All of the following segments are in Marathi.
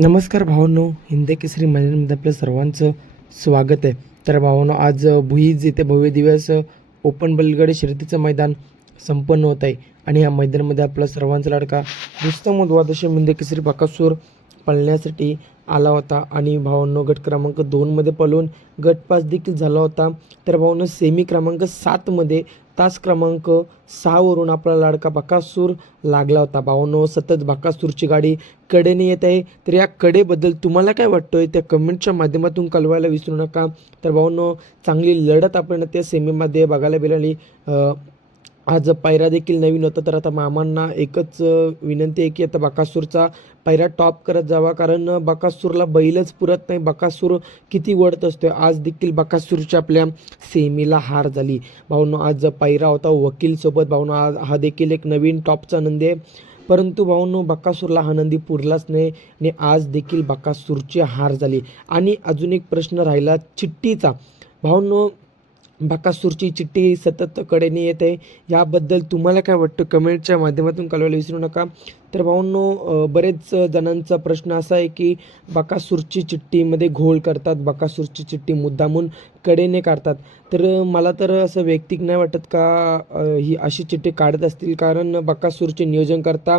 नमस्कार भावांनो, हिंद केसरी मैदानामध्ये आपलं सर्वांचं स्वागत आहे. तर भावांनो, आज भुईज येथे भव्य दिवस ओपन बैलगाडी शर्यतीचं मैदान संपन्न होत आहे आणि या मैदानामध्ये आपला सर्वांचा लाडका रुस्तम द्वादशी हिंद केसरी बकासूर पळण्यासाठी आला होता आणि भावांनो गट क्रमांक 2मध्ये पळून गट 5 देखील झाला होता. तर भावांनो सेमी क्रमांक 7मध्ये तास क्रमांक 6वरून आपला लाडका बकासूर लागला होता. भावांनो सतत बकासूरची गाडी कडेने येत आहे, तर या कडेबद्दल तुम्हाला काय वाटतंय त्या कमेंटच्या माध्यमातून कळवायला विसरू नका. तर भावांनो चांगली लढत आपण त्या सेमीमध्ये बघायला मिळाली. आज पायरा देखील नवीन होता, तर आता मामांना एकच विनंती आहे की आता बकासूरचा पायरा टॉप करत जावा, कारण बकासूरला बैलच पुरत नाही. बकासूर किती वळत असतो. आज देखील बकासूरच्या आपल्या सेमीला हार झाली. भाऊंनो आज पायरा होता वकीलसोबत. भाऊंनो आज हा देखील एक नवीन टॉपचा नंदी आहे, परंतु भाऊंनो बकासूरला हा नंदी पुरलाच नाही आणि आज देखील बकासूरची हार झाली. आणि अजून एक प्रश्न राहिला चिठ्ठीचा. भाऊंनो बकासूरची चिठ्ठी सतत कडेने येत आहे, याबद्दल तुम्हाला काय वाटतं कमेंटच्या माध्यमातून कळवायला विसरू नका. तर भाऊंनो बरेच जणांचा प्रश्न असा आहे की बकासूरची चिठ्ठीमध्ये घोळ करतात, बकासूरची चिठ्ठी मुद्दामून कडेने काढतात. तर मला तर असं वैयक्तिक नाही वाटत का ही अशी चिठ्ठी काढत असतील, कारण बकासूरचे नियोजन करता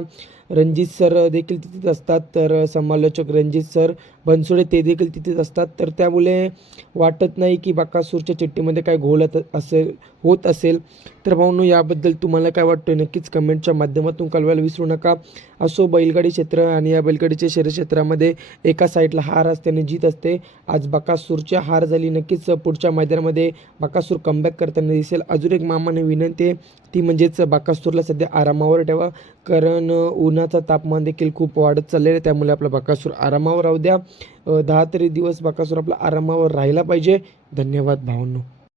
रणजित सर देखील तिथेच असतात, तर समालोचक रणजित सर बनसोडे ते देखील तिथेच असतात. तर त्यामुळे वाटत नाही की बकासूरच्या चिठ्ठीमध्ये काय घोळ होत असेल. तर भाऊंनो याबद्दल तुम्हाला काय वाटतं नक्कीच कमेंटच्या माध्यमातून कळवायला विसरू नका. असो बैलगाडी क्षेत्र आणि या बैलगाडीच्या शर्यत क्षेत्रामध्ये एका साईडला हार असते आणि जीत असते. आज बकासूरची हार झाली. नक्कीच पुढच्या मैदानामध्ये बकासूर कमबॅक करताना दिसेल. अजून एक मामाने विनंती आहे ती म्हणजेच बकासूरला सध्या आरामावर ठेवा, कारण उन्हाचं तापमान देखील खूप वाढत चाललेलं आहे. त्यामुळे आपला बकासूर आरामावर राहू द्या. 10 तरी दिवस बकासूर आपला आरामावर राहिला पाहिजे. धन्यवाद भावांनो.